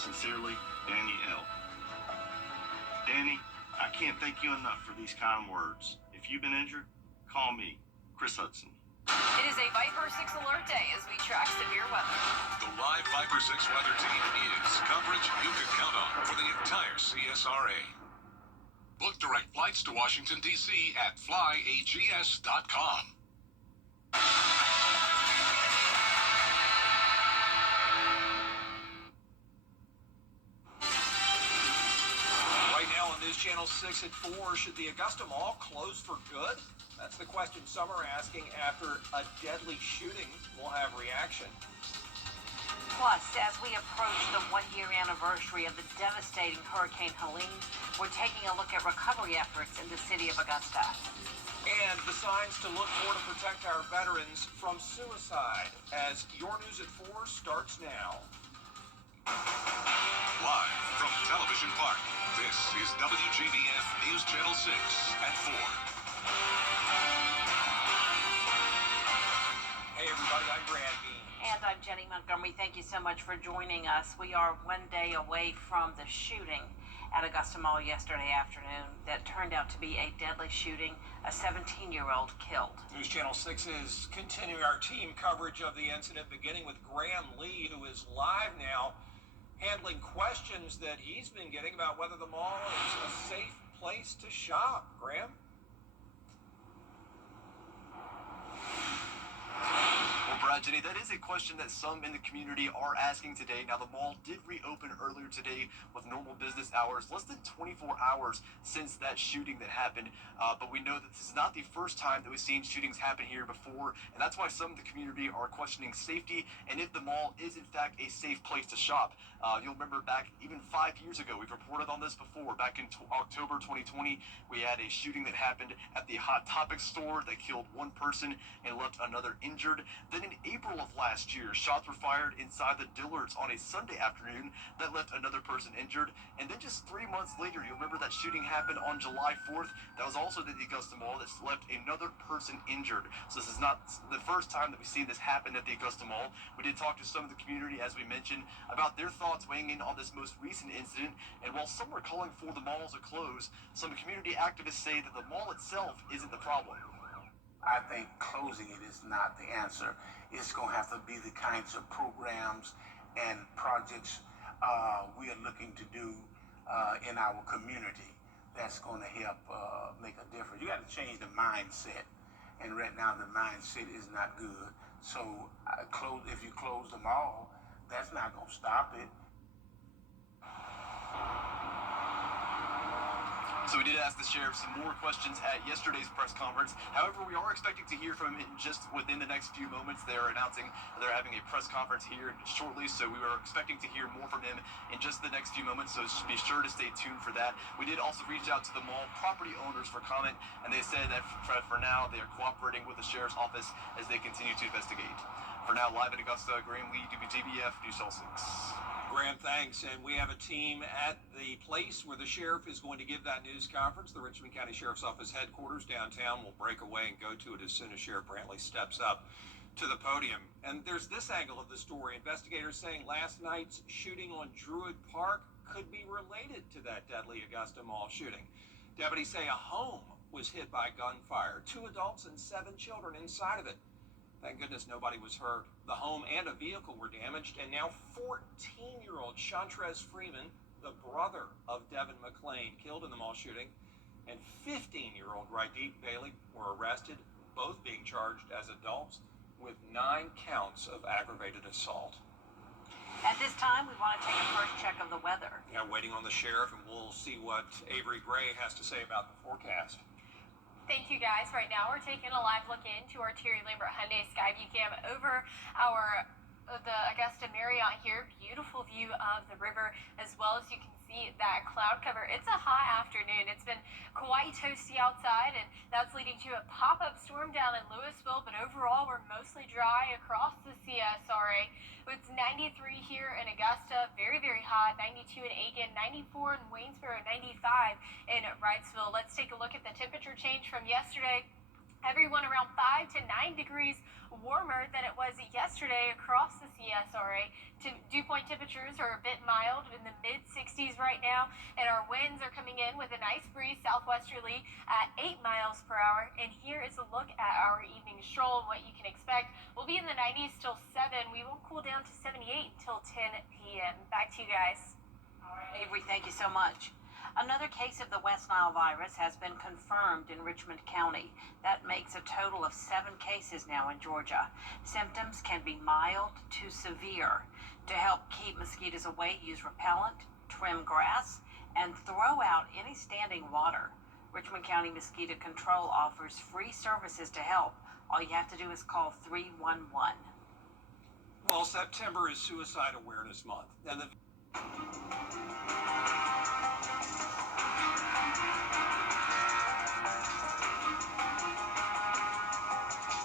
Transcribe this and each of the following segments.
Sincerely, Danny L. Danny, I can't thank you enough for these kind words. If you've been injured, call me, Chris Hudson. It is a Viper 6 alert day as we track severe weather. The live Viper 6 weather team is coverage you can count on for the entire CSRA. Book direct flights to Washington, D.C. at flyags.com. Right now on News Channel 6 at 4, should the Augusta Mall close for good? That's the question some are asking after a deadly shooting. We'll have reaction. Plus, as we approach the one-year anniversary of the devastating Hurricane Helene, we're taking a look at recovery efforts in the city of Augusta. And the signs to look for to protect our veterans from suicide as Your News at 4 starts now. Live from Television Park, this is WJBF News Channel 6 at 4. Hey everybody, I'm Brad Bean. And I'm Jenny Montgomery. Thank you so much for joining us. We are one day away from the shooting at Augusta Mall yesterday afternoon that turned out to be a deadly shooting, a 17-year-old killed. News Channel 6 is continuing our team coverage of the incident, beginning with Graham Lee, who is live now, handling questions that he's been getting about whether the mall is a safe place to shop. Graham? Well, Brad, Jenny, that is a question that some in the community are asking today. Now, the mall did reopen earlier today with normal business hours, less than 24 hours since that shooting that happened. But we know that this is not the first time that we've seen shootings happen here before, and that's why some of the community are questioning safety and if the mall is, in fact, a safe place to shop. You'll remember back even 5 years ago, we've reported on this before. Back in October 2020, we had a shooting that happened at the Hot Topic store that killed one person and left another injured. Then in April of last year, shots were fired inside the Dillards on a Sunday afternoon that left another person injured. And then just 3 months later, you'll remember that shooting happened on July 4th. That was also at the Augusta Mall that left another person injured. So this is not the first time that we've seen this happen at the Augusta Mall. We did talk to some of the community, as we mentioned, about their thoughts weighing in on this most recent incident. And while some are calling for the malls to close, some community activists say that the mall itself isn't the problem. I think closing it is not the answer. It's going to have to be the kinds of programs and projects we are looking to do in our community that's going to help make a difference. You got to change the mindset, and right now the mindset is not good. So if you close the mall, that's not going to stop it. So we did ask the sheriff some more questions at yesterday's press conference. However, we are expecting to hear from him just within the next few moments. They are announcing they're having a press conference here shortly, so we are expecting to hear more from him in just the next few moments, so be sure to stay tuned for that. We did also reach out to the mall property owners for comment, and they said that for now, they are cooperating with the sheriff's office as they continue to investigate. For now, live in Augusta, Graham Lee, WJBF, News Channel 6. Graham, thanks. And we have a team at the place where the sheriff is going to give that news conference. The Richmond County Sheriff's Office headquarters downtown. Will break away and go to it as soon as Sheriff Brantley steps up to the podium. And there's this angle of the story. Investigators saying last night's shooting on Druid Park could be related to that deadly Augusta Mall shooting. Deputies say a home was hit by gunfire. 2 adults and 7 children inside of it. Thank goodness nobody was hurt. The home and a vehicle were damaged, and now 14-year-old Chantrez Freeman, the brother of Devin McClain, killed in the mall shooting, and 15-year-old Rydeep Bailey were arrested, both being charged as adults with 9 counts of aggravated assault. At this time, we want to take a first check of the weather. Yeah, waiting on the sheriff, and we'll see what Avery Gray has to say about the forecast. Thank you, guys. Right now, we're taking a live look into our Terry Lambert Hyundai Skyview Cam over the Augusta Marriott here. Beautiful view of the river, as well as you can see that cloud cover. It's a hot afternoon. It's been quite toasty outside, and that's leading to a pop-up storm down in Louisville. But overall, we're mostly dry across the CSRA. It's 93 here in Augusta, very, very hot. 92 in Aiken, 94 in Waynesboro, 95 in Wrightsville. Let's take a look at the temperature change from yesterday. Everyone around 5 to 9 degrees warmer than it was yesterday across the CSRA. Dew point temperatures are a bit mild in the mid 60s right now, and our winds are coming in with a nice breeze southwesterly at 8 miles per hour. And here is a look at our evening stroll. What you can expect will be in the 90s till 7. We will cool down to 78 until 10 p.m. Back to you guys. Avery, thank you so much. Another case of the West Nile virus has been confirmed in Richmond County. That makes a total of 7 cases now in Georgia. Symptoms can be mild to severe. To help keep mosquitoes away, use repellent, trim grass, and throw out any standing water. Richmond County Mosquito Control offers free services to help. All you have to do is call 311. Well, September is Suicide Awareness Month, and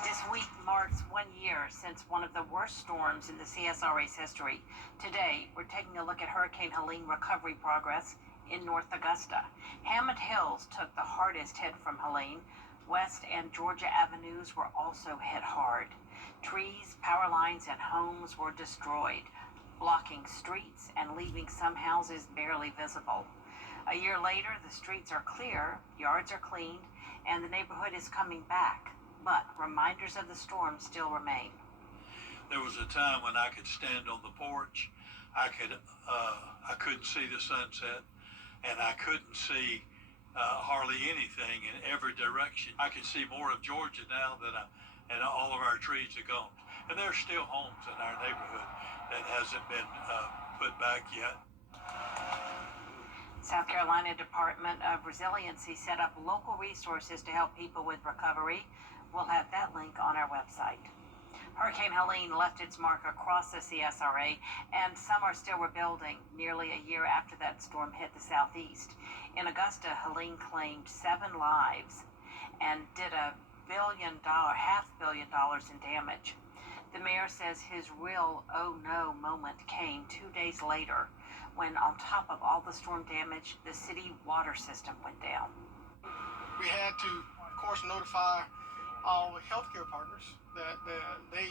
This week marks 1 year since one of the worst storms in the CSRA's history. Today, we're taking a look at Hurricane Helene recovery progress in North Augusta. Hammond Hills took the hardest hit from Helene. West and Georgia avenues were also hit hard. Trees, power lines, and homes were destroyed, blocking streets and leaving some houses barely visible. A year later, the streets are clear, yards are cleaned, and the neighborhood is coming back. But reminders of the storm still remain. There was a time when I could stand on the porch. I couldn't see the sunset, and I couldn't see hardly anything in every direction. I can see more of Georgia now and all of our trees are gone. And there's still homes in our neighborhood that hasn't been put back yet. South Carolina Department of Resiliency set up local resources to help people with recovery. We'll have that link on our website. Hurricane Helene left its mark across the CSRA, and some are still rebuilding nearly a year after that storm hit the southeast. In Augusta, Helene claimed 7 lives and did $500 million in damage. The mayor says his real oh no moment came 2 days later when, on top of all the storm damage, the city water system went down. We had to, of course, notify our healthcare partners that they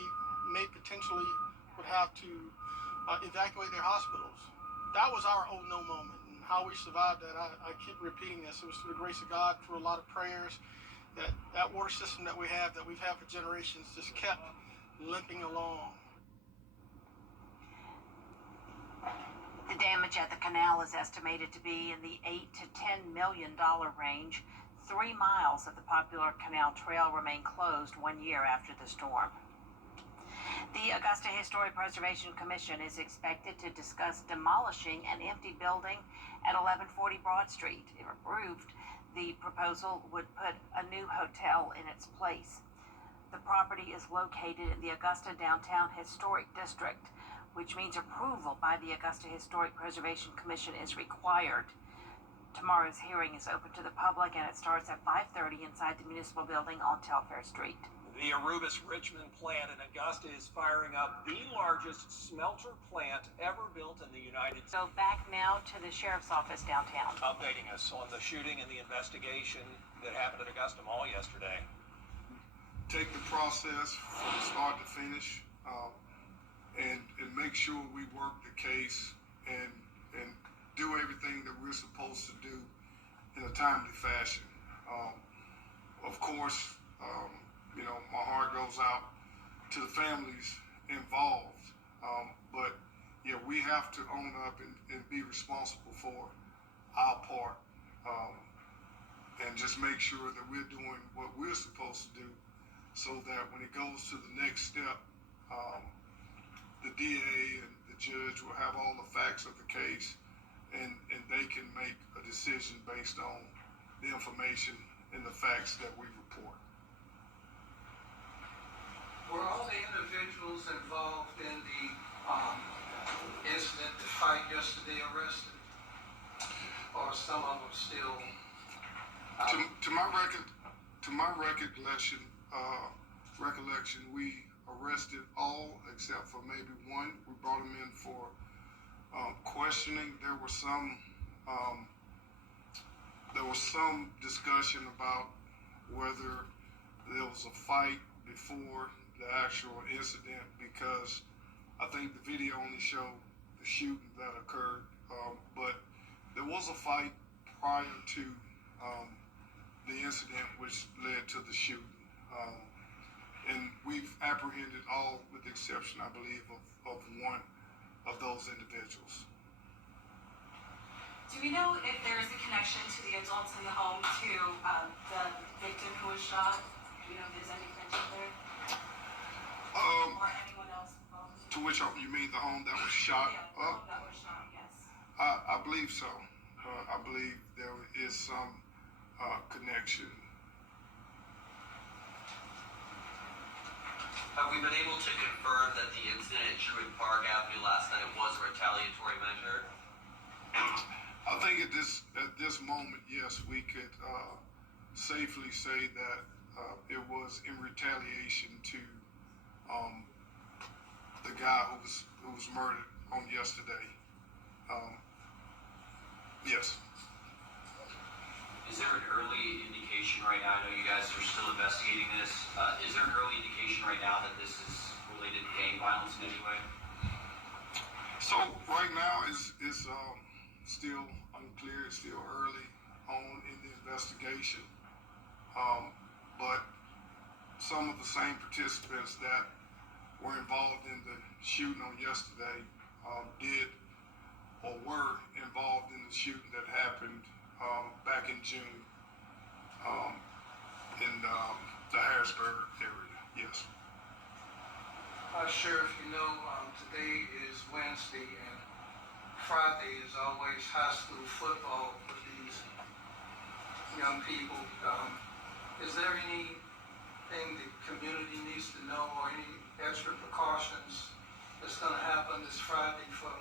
may potentially would have to evacuate their hospitals. That was our oh no moment, and how we survived that. I keep repeating this. It was through the grace of God, through a lot of prayers, that water system that we've had for generations just kept limping along. The damage at the canal is estimated to be in the $8 to $10 million range. 3 miles of the popular canal trail remain closed 1 year after the storm. The Augusta Historic Preservation Commission is expected to discuss demolishing an empty building at 1140 Broad Street. If approved, the proposal would put a new hotel in its place. The property is located in the Augusta Downtown Historic District, which means approval by the Augusta Historic Preservation Commission is required. Tomorrow's hearing is open to the public, and it starts at 5:30 inside the municipal building on Telfair Street. the Arubis Richmond plant in Augusta is firing up the largest smelter plant ever built in the United States. So back now to the sheriff's office downtown. Updating us on the shooting and the investigation that happened at Augusta Mall yesterday. Take the process from start to finish, and make sure we work the case and do everything that we're supposed to do in a timely fashion. Of course, my heart goes out to the families involved, but yeah, we have to own up and be responsible for our part, and just make sure that we're doing what we're supposed to do, so that when it goes to the next step, the DA and the judge will have all the facts of the case, and they can make a decision based on the information and the facts that we report. Were all the individuals involved in the incident, the fight yesterday, arrested? Or some of them still? To my recollection, we arrested all except for maybe one. We brought him in for questioning. There was some discussion about whether there was a fight before the actual incident because I think the video only showed the shooting that occurred, but there was a fight prior to the incident which led to the shooting. And we've apprehended all, with the exception, I believe, of one of those individuals. Do we know if there is a connection to the adults in the home to the victim who was shot? Do we know if there's any connection there? Or anyone else involved? To which you mean the home that was shot Yeah, the up? home that was shot, yes. I believe so. I believe there is some connection. Have we been able to confirm that the incident at Druid Park Avenue last night was a retaliatory measure? I think at this moment, yes, we could safely say that it was in retaliation to the guy who was murdered on yesterday. Yes. Is there an early indication right now? I know you guys are still investigating this. Is there an early indication right now that this is related to gang violence in any way? So right now it's still unclear. It's still early on in the investigation. But some of the same participants that were involved in the shooting on yesterday did or were involved in the shooting that happened back in June in the Harrisburg area. Yes. Sheriff, you know, today is Wednesday and Friday is always high school football for these young people. Is there anything the community needs to know or any extra precautions that's going to happen this Friday for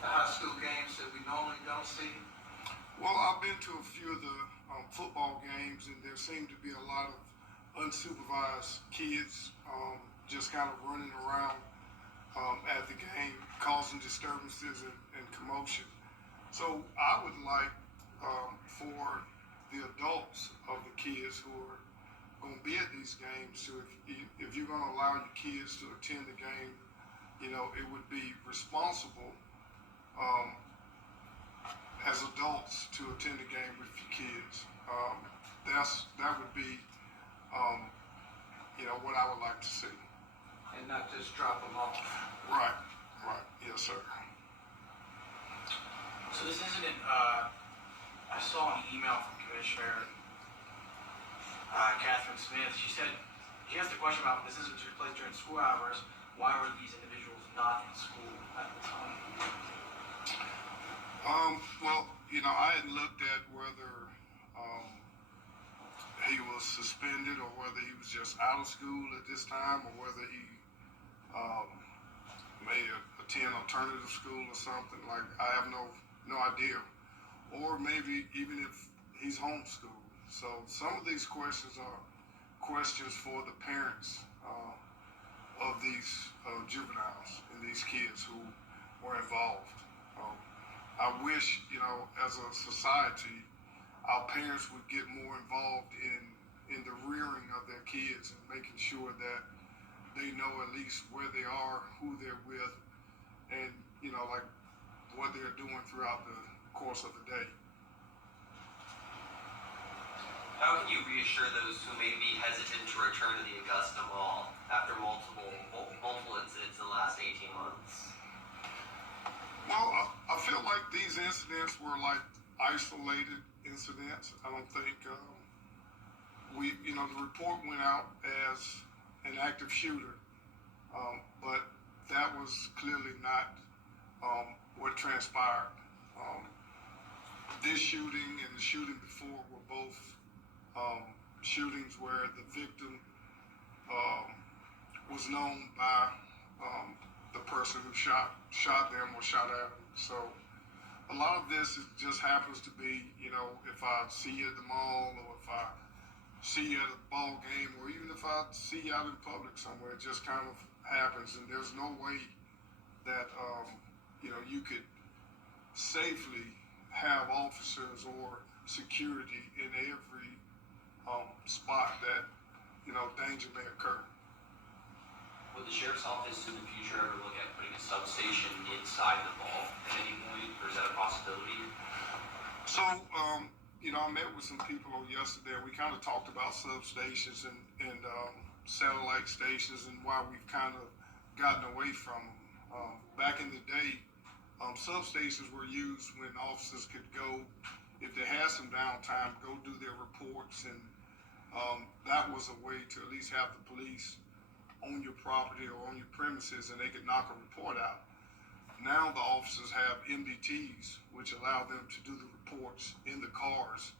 the high school games that we normally don't see? Well, I've been to a few of the football games, and there seem to be a lot of unsupervised kids just kind of running around at the game, causing disturbances and commotion. So I would like for the adults of the kids who are going to be at these games to, if you're going to allow your kids to attend the game, you know, it would be responsible as adults to attend the game with your kids. That would be, you know, what I would like to see. And not just drop them off. Right. Yes, sir. So this incident, I saw an email from Commissioner Catherine Smith. She asked a question about this incident took place during school hours. Why were these individuals not in school at the time? Well, you know, I hadn't looked at whether he was suspended or whether he was just out of school at this time or whether he may attend alternative school or something. Like, I have no idea. Or maybe even if he's homeschooled. So some of these questions are questions for the parents of these juveniles and these kids who were involved. I wish, you know, as a society, our parents would get more involved in the rearing of their kids and making sure that they know at least where they are, who they're with, and, you know, like what they're doing throughout the course of the day. How can you reassure those who may be hesitant to return to the Augusta Mall after multiple incidents in the last 18 months? Well, I feel like these incidents were like isolated incidents. I don't think the report went out as an active shooter, but that was clearly not what transpired. This shooting and the shooting before were both shootings where the victim was known by the person who shot them or shot at them. So a lot of this just happens to be, you know, if I see you at the mall or if I see you at a ball game or even if I see you out in public somewhere, it just kind of happens. And there's no way that, you could safely have officers or security in every spot that danger may occur. Would the sheriff's office in the future ever look at putting a substation inside the mall at any point, or is that a possibility? So, I met with some people yesterday, and we kind of talked about substations and satellite stations and why we've kind of gotten away from them. Back in the day, substations were used when officers could go, if they had some downtime, go do their reports, and that was a way to at least have the police on your property or on your premises, and they could knock a report out. Now the officers have MDTs, which allow them to do the reports in the cars,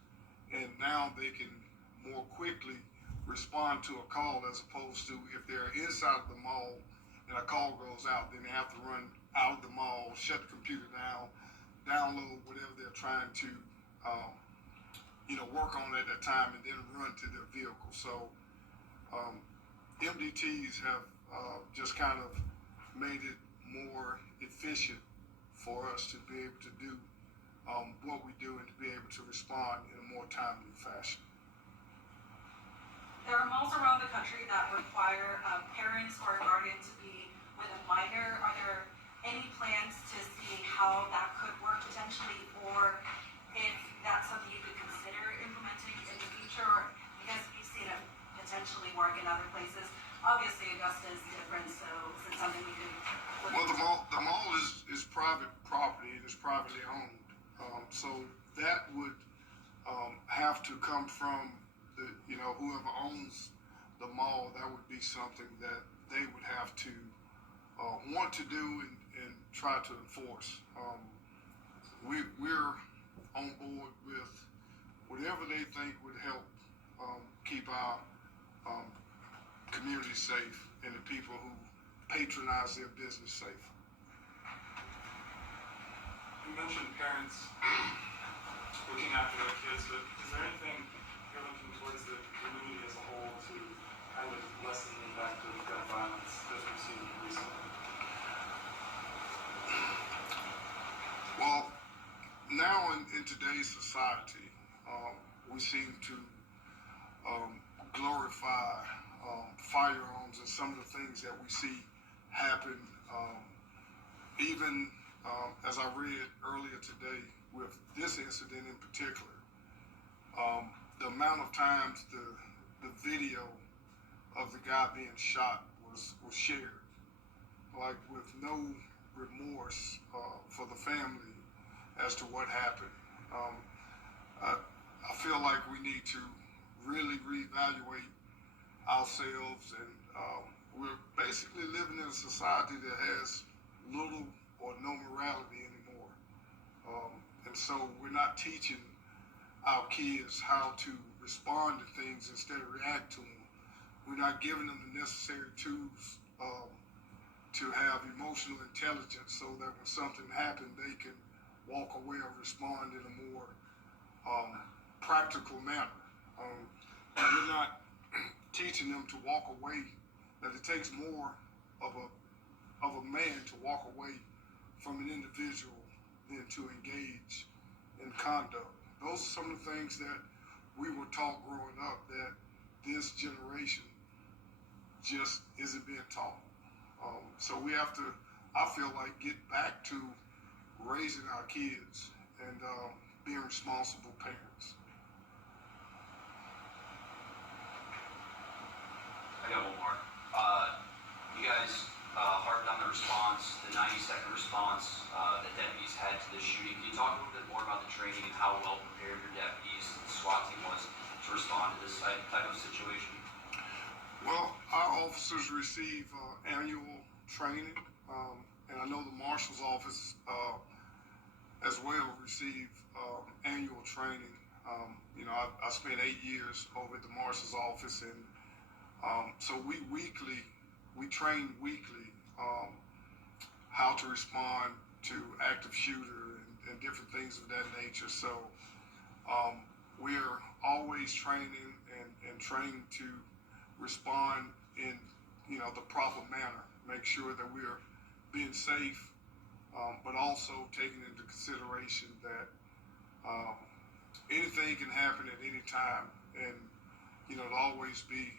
and now they can more quickly respond to a call, as opposed to if they're inside of the mall and a call goes out, then they have to run out of the mall, shut the computer down, download whatever they're trying to work on at that time, and then run to their vehicle. So MDTs have just kind of made it more efficient for us to be able to do what we do and to be able to respond in a more timely fashion. There are malls around the country that require parents or a guardian to be with a minor. Are there any plans to see how that could work potentially, or if that's something you could consider implementing in the future? Or because we've seen it potentially work in other places. Obviously, Augusta is different, so is it something we could look Well, into? the mall is private property and is privately owned, so that would have to come from whoever owns the mall. That would be something that they would have to want to do and try to enforce. We're on board with whatever they think would help keep our community safe and the people who patronize their business safe. You mentioned parents looking after their kids, but is there anything you're looking towards the community as a whole to kind of lessen the impact of gun violence that we've seen recently? Well, now in today's society, we seem to glorify firearms and some of the things that we see happen. Even as I read earlier today with this incident in particular, the amount of times the video of the guy being shot was shared, like with no remorse for the family as to what happened. I feel like we need to really reevaluate ourselves, and we're basically living in a society that has little or no morality anymore. And so we're not teaching our kids how to respond to things instead of react to them. We're not giving them the necessary tools to have emotional intelligence so that when something happens, they can walk away or respond in a more practical manner. We're not teaching them to walk away, that it takes more of a man to walk away from an individual than to engage in conduct. Those are some of the things that we were taught growing up that this generation just isn't being taught. So we have to, I feel like, get back to raising our kids and being responsible parents. I got one more. You guys harped on the response, the 90-second response that deputies had to the shooting. Can you talk a little bit more about the training and how well prepared your deputies and the SWAT team was to respond to this type of situation? Well, our officers receive annual training, and I know the Marshal's office as well receive annual training. I spent 8 years over at the Marshal's office, and so we train weekly how to respond to active shooter and different things of that nature. So we're always training and trained to respond in the proper manner, make sure that we're being safe, but also taking into consideration that anything can happen at any time, and it'll always be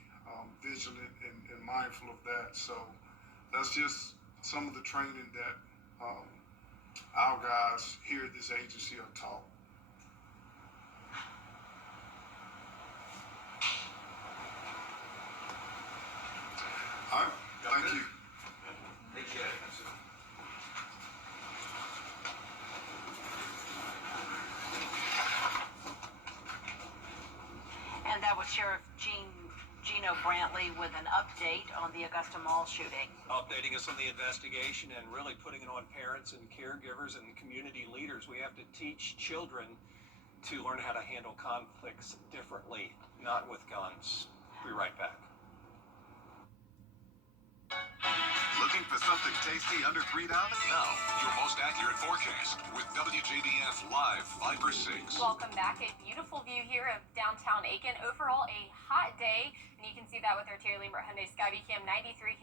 vigilant and mindful of that. So that's just some of the training that our guys here at this agency are taught. All right, thank you. Thank you. And that was Sheriff Gino Brantley with an update on the Augusta Mall shooting. Updating us on the investigation and really putting it on parents and caregivers and community leaders. We have to teach children to learn how to handle conflicts differently, not with guns. Be right back. Looking for something tasty under $3? Now, your most accurate forecast with WJBF Live 5/6. Welcome back. A beautiful view here of downtown Aiken. Overall, a hot day, and you can see that with our Terry Lambert Hyundai Skyview Cam 93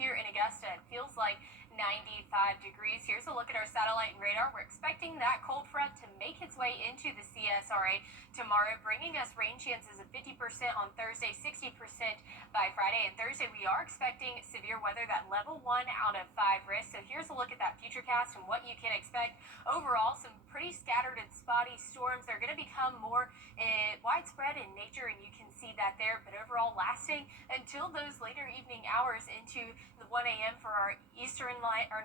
here in Augusta. It feels like 95 degrees. Here's a look at our satellite and radar. We're expecting that cold front to make its way into the CSRA tomorrow, bringing us rain chances of 50% on Thursday, 60% by Friday. And Thursday, we are expecting severe weather, that level 1 out of 5 risk. So here's a look at that futurecast and what you can expect. Overall, some pretty scattered and spotty storms. They're going to become more widespread in nature, and you can see that there. But overall, lasting until those later evening hours into the 1 a.m. for our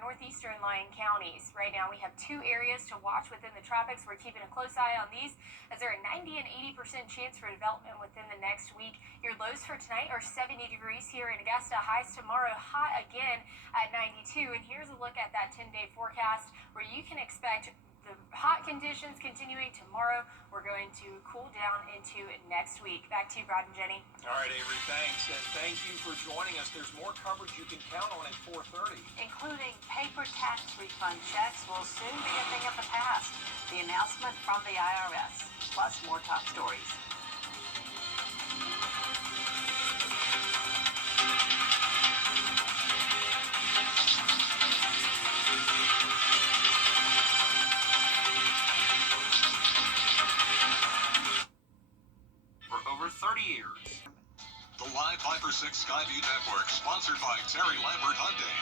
northeastern lying counties. Right now, we have 2 areas to watch within the tropics. We're keeping a close eye on these, as there are 90 and 80% chance for development within the next week. Your lows for tonight are 70 degrees here in Augusta. Highs tomorrow, hot again at 92. And here's a look at that 10-day forecast, where you can expect the hot conditions continuing tomorrow. We're going to cool down into next week. Back to you, Brad and Jenny. All right, Avery, thanks. And thank you for joining us. There's more coverage you can count on at 4:30. Including paper tax refund checks will soon be a thing of the past. The announcement from the IRS, plus more top stories. For over 30 years. The Live 5/6 Skyview Network, sponsored by Terry Lambert Hyundai.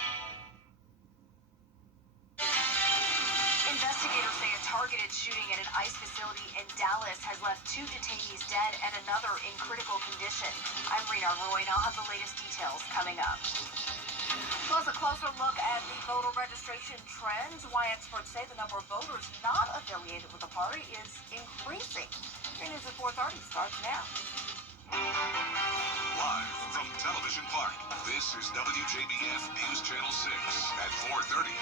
Investigators say a targeted shooting at an ICE facility in Dallas has left 2 detainees dead and another in critical condition. I'm Rena Roy, and I'll have the latest details coming up. Plus, a closer look at the voter registration trends. Why experts say the number of voters not affiliated with the party is increasing. Your news at 4:30 starts now. Live from Television Park, this is WJBF News Channel 6 at 4:30.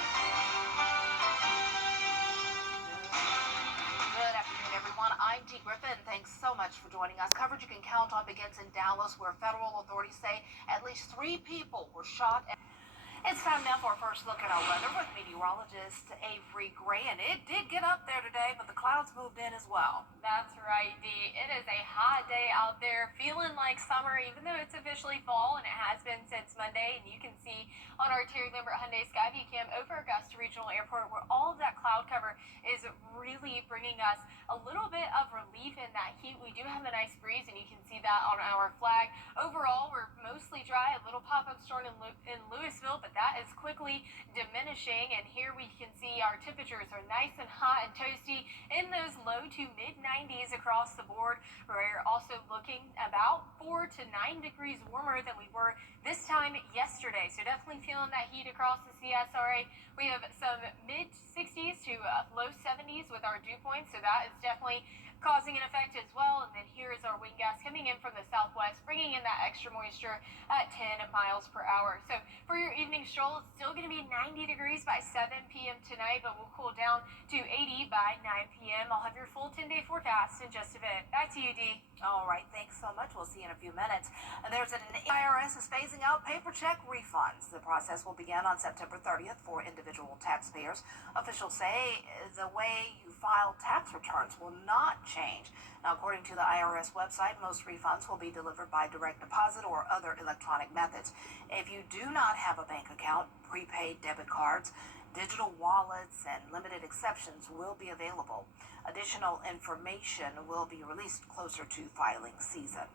Good afternoon, everyone. I'm Dee Griffin. Thanks so much for joining us. Coverage you can count on begins in Dallas, where federal authorities say at least 3 people were shot. It's time now for a first look at our weather with meteorologist Avery Gray. And it did get up there today, but the clouds moved in as well. That's right, Dee. It is a hot day out there, feeling like summer, even though it's officially fall, and it has been since Monday. And you can see on our Terry Lambert Hyundai Skyview Cam over Augusta Regional Airport, where all of that cloud cover is really bringing us a little bit of relief in that heat. We do have a nice breeze, and you can see that on our flag. Overall, we're mostly dry, a little pop-up storm in Louisville, but that is quickly diminishing. And here we can see our temperatures are nice and hot and toasty in those low to mid-90s across the board. We're also looking about 4 to 9 degrees warmer than we were this time yesterday. So definitely feeling that heat across the CSRA. We have some mid-60s to low 70s with our dew points, so that is definitely causing an effect as well. And then here is our wind gusts coming in from the southwest, bringing in that extra moisture at 10 miles per hour. So for your evening stroll, it's still going to be 90 degrees by 7 p.m. tonight, but we'll cool down to 80 by 9 p.m. I'll have your full 10-day forecast in just a bit. Back to you, Dee. All right, thanks so much. We'll see you in a few minutes. And there's an IRS is phasing out paper check refunds. The process will begin on September 30th for individual taxpayers. Officials say the way you file tax returns will not change. Now, according to the IRS website, most refunds will be delivered by direct deposit or other electronic methods. If you do not have a bank account, prepaid debit cards, digital wallets, and limited exceptions will be available. Additional information will be released closer to filing season.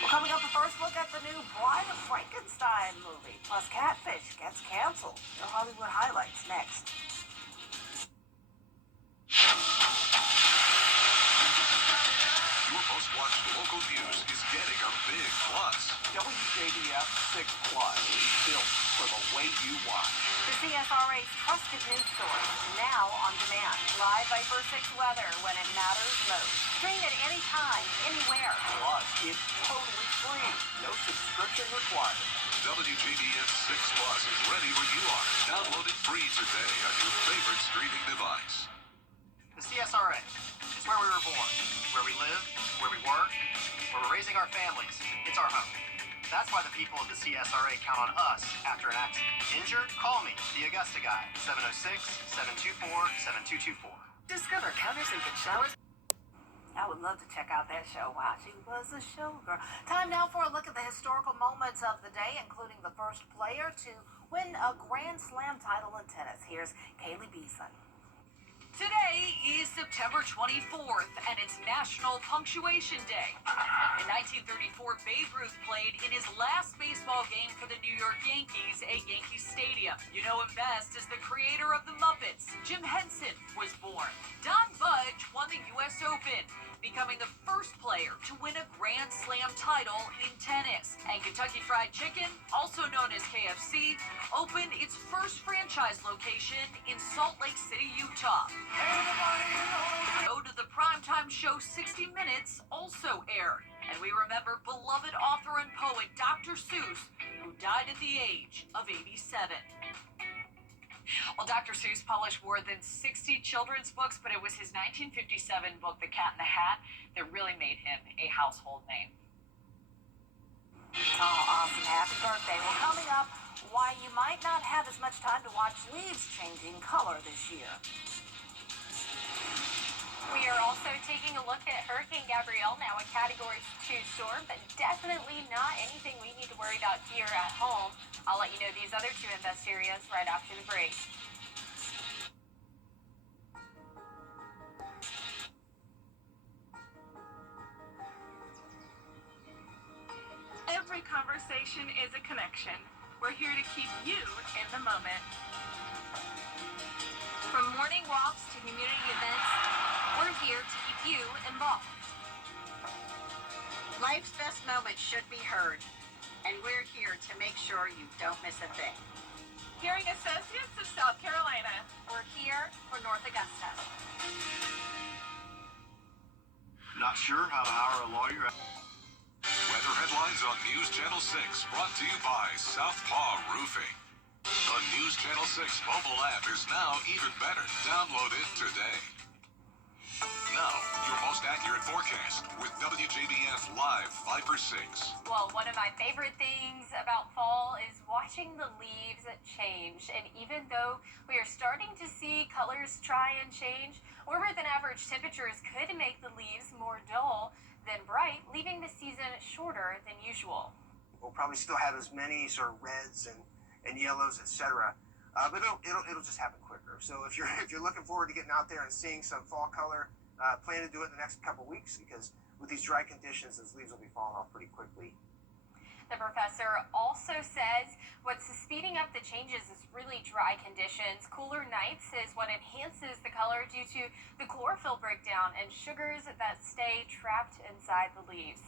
Well, coming up, the first look at the new Bride of Frankenstein movie, plus Catfish gets canceled. Your Hollywood highlights next. Your most watched local news is getting a big plus. WJBF 6 Plus, built for the way you watch. The CSRA's trusted news source, now on demand. Live Viper 6 weather when it matters most. Stream at any time, anywhere. Plus, it's totally free. No subscription required. WJBF 6 Plus is ready when you are. Download it free today on your favorite streaming device. The CSRA is where we were born, where we live, where we work, where we're raising our families. It's our home. That's why the people of the CSRA count on us after an accident. Injured? Call me, the Augusta guy, 706-724-7224. Discover counters and get showers. I would love to check out that show. Wow, she was a showgirl. Time now for a look at the historical moments of the day, including the first player to win a Grand Slam title in tennis. Here's Kaylee Beeson. Today is September 24th, and it's National Punctuation Day. In 1934, Babe Ruth played in his last baseball game for the New York Yankees at Yankee Stadium. You know him best as the creator of the Muppets. Jim Henson was born. Don Budge won the U.S. Open, becoming the first player to win a Grand Slam title in tennis. And Kentucky Fried Chicken, also known as KFC, opened its first franchise location in Salt Lake City, Utah. Go to the primetime show 60 Minutes also aired. And we remember beloved author and poet Dr. Seuss, who died at the age of 87. Well, Dr. Seuss published more than 60 children's books, but it was his 1957 book, The Cat in the Hat, that really made him a household name. Oh, awesome. Happy birthday. Well, coming up, why you might not have as much time to watch leaves changing color this year. We are also taking a look at Hurricane Gabrielle, now a Category 2 storm, but definitely not anything we need to worry about here at home. I'll let you know these other two invest areas right after the break. Every conversation is a connection. We're here to keep you in the moment. From morning walks to community events, we're here to keep you involved. Life's best moments should be heard, and we're here to make sure you don't miss a thing. Hearing Associates of South Carolina. We're here for North Augusta. Not sure how to hire a lawyer? Weather headlines on News Channel 6, brought to you by Southpaw Roofing. The News Channel 6 mobile app is now even better. Download it today. Now, your most accurate forecast with WJBF Live Viper 6. Well, one of my favorite things about fall is watching the leaves change. And even though we are starting to see colors try and change, warmer than average temperatures could make the leaves more dull than bright, leaving the season shorter than usual. We'll probably still have as many sort of reds and yellows, etc. But it'll just happen quicker. So if you're looking forward to getting out there and seeing some fall color, plan to do it in the next couple weeks, because with these dry conditions, those leaves will be falling off pretty quickly. The professor also says what's speeding up the changes is really dry conditions. Cooler nights is what enhances the color due to the chlorophyll breakdown and sugars that stay trapped inside the leaves.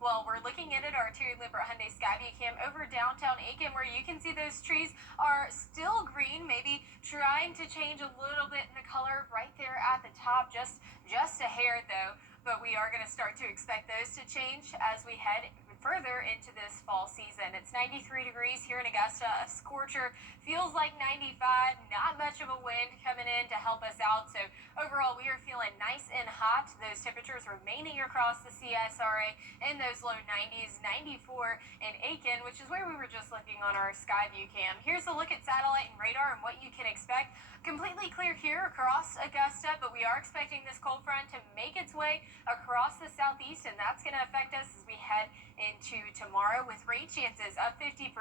Well, we're looking in at our Terry Limbert Hyundai Skyview Cam over downtown Aiken, where you can see those trees are still green, maybe trying to change a little bit in the color right there at the top, just a hair though. But we are going to start to expect those to change as we head further into this fall season. It's 93 degrees here in Augusta, a scorcher. Feels like 95, not much of a wind coming in to help us out. So overall, we are feeling nice and hot. Those temperatures remaining across the CSRA in those low 90s, 94 in Aiken, which is where we were just looking on our Skyview Cam. Here's a look at satellite and radar and what you can expect. Completely clear here across Augusta, but we are expecting this cold front to make its way across the southeast, and that's going to affect us as we head into tomorrow, with rain chances of 50%, 60%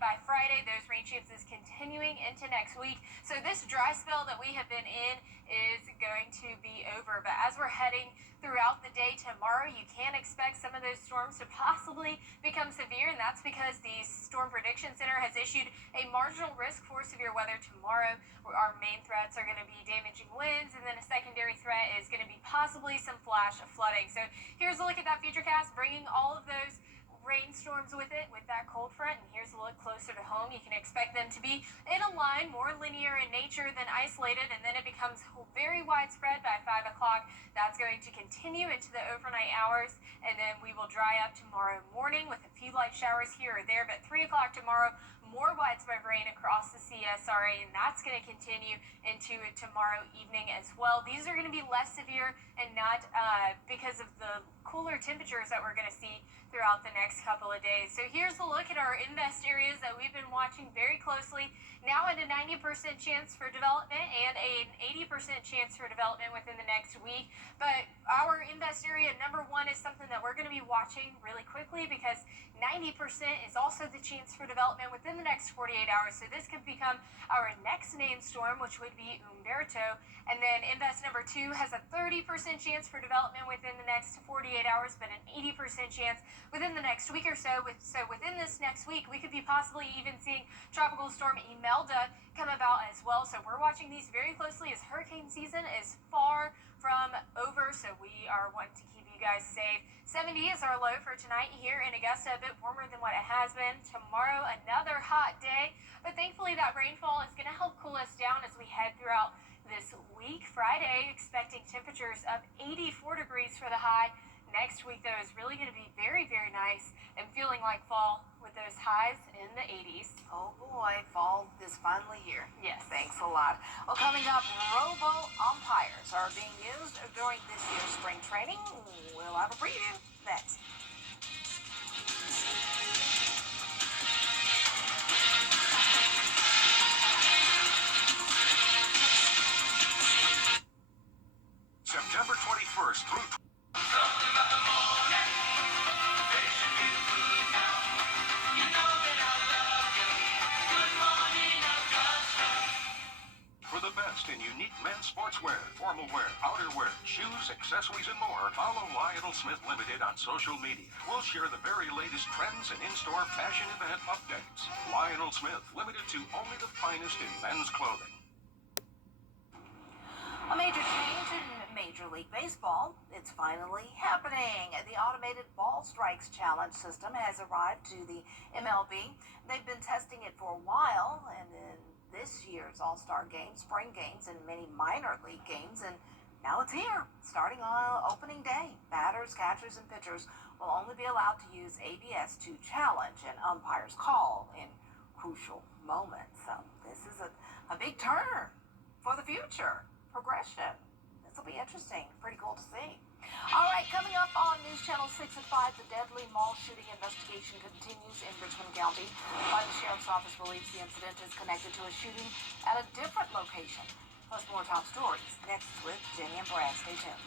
by Friday. Those rain chances continuing into next week. So this dry spell that we have been in is going to be over. But as we're heading throughout the day tomorrow, you can expect some of those storms to possibly become severe, and that's because the Storm Prediction Center has issued a marginal risk for severe weather tomorrow. Our main threats are going to be damaging winds, and then a secondary threat is going to be possibly some flash flooding. So here's a look at that futurecast, bringing all of those rainstorms with it, with that cold front. And here's a look closer to home. You can expect them to be in a line, more linear in nature than isolated, and then it becomes very widespread by 5 o'clock. That's going to continue into the overnight hours, and then we will dry up tomorrow morning with a few light showers here or there. But 3 o'clock tomorrow, more widespread rain across the CSRA, and that's going to continue into tomorrow evening as well. These are going to be less severe and not because of the cooler temperatures that we're going to see throughout the next couple of days. So here's a look at our invest areas that we've been watching very closely. Now at a 90% chance for development and an 80% chance for development within the next week. But our invest area number 1 is something that we're going to be watching really quickly, because 90% is also the chance for development within the next 48 hours. So this could become our next named storm, which would be Umberto. And then invest number 2 has a 30% chance for development within the next 48 hours, but an 80% chance within the next week or so. So within this next week, we could be possibly even seeing Tropical Storm Imelda come about as well. So we're watching these very closely, as hurricane season is far from over. So we are wanting to keep you guys safe. 70 is our low for tonight here in Augusta, a bit warmer than what it has been. Tomorrow, another hot day, but thankfully that rainfall is going to help cool us down as we head throughout this week. Friday, expecting temperatures of 84 degrees for the high. Next week, though, is really going to be very, very nice and feeling like fall with those highs in the 80s. Oh boy, fall is finally here. Yes. Thanks a lot. Well, coming up, robo-umpires are being used during this year's spring training. We'll have a preview next. September 21st through for the best in unique men's sportswear, formal wear, outerwear, shoes, accessories, and more, follow Lionel Smith Limited on social media. We'll share the very latest trends and in-store fashion event updates. Lionel Smith Limited, to only the finest in men's clothing. A major change in Major League Baseball. It's finally happening. The automated ball strikes challenge system has arrived to the MLB. They've been testing it for a while, and in this year's All-Star Game, spring games, and many minor league games, and now it's here. Starting on opening day, batters, catchers, and pitchers will only be allowed to use ABS to challenge an umpire's call in crucial moments. So this is a big turn for the future. Progression. This will be interesting. Pretty cool to see. All right, coming up on News Channel 6 at 5, the deadly mall shooting investigation continues in Richmond County. While the Sheriff's Office believes the incident is connected to a shooting at a different location. Plus more top stories next with Jenny and Brad. Stay tuned.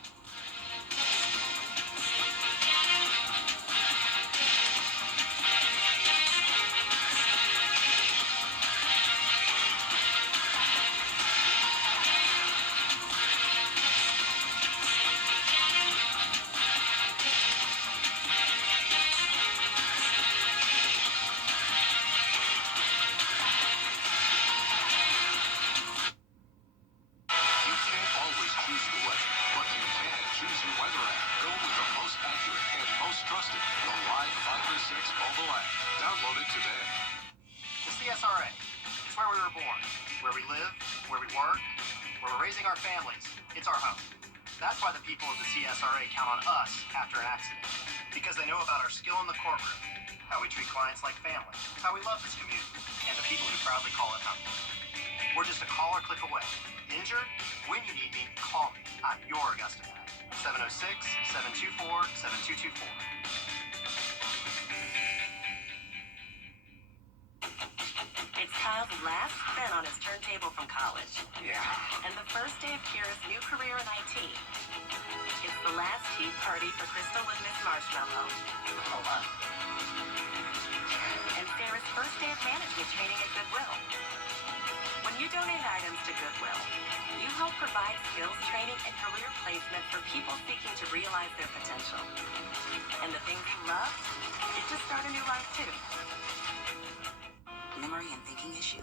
Download it today. The CSRA. It's where we were born, where we live, where we work, where we're raising our families. It's our home. That's why the people of the CSRA count on us after an accident. Because they know about our skill in the courtroom, how we treat clients like family, how we love this community, and the people who proudly call it home. We're just a call or click away. Injured? When you need me, call me. I'm your Augusta guy. 706-724-7224. It's Kyle's last spin on his turntable from college. Yeah. And the first day of Kira's new career in IT. It's the last tea party for Crystal and Miss Marshmallow. Oh, wow. And Sarah's first day of management training at Goodwill. When you donate items to Goodwill. You help provide skills training and career placement for people seeking to realize their potential. And the things you love, get to start a new life too. Memory and thinking issues?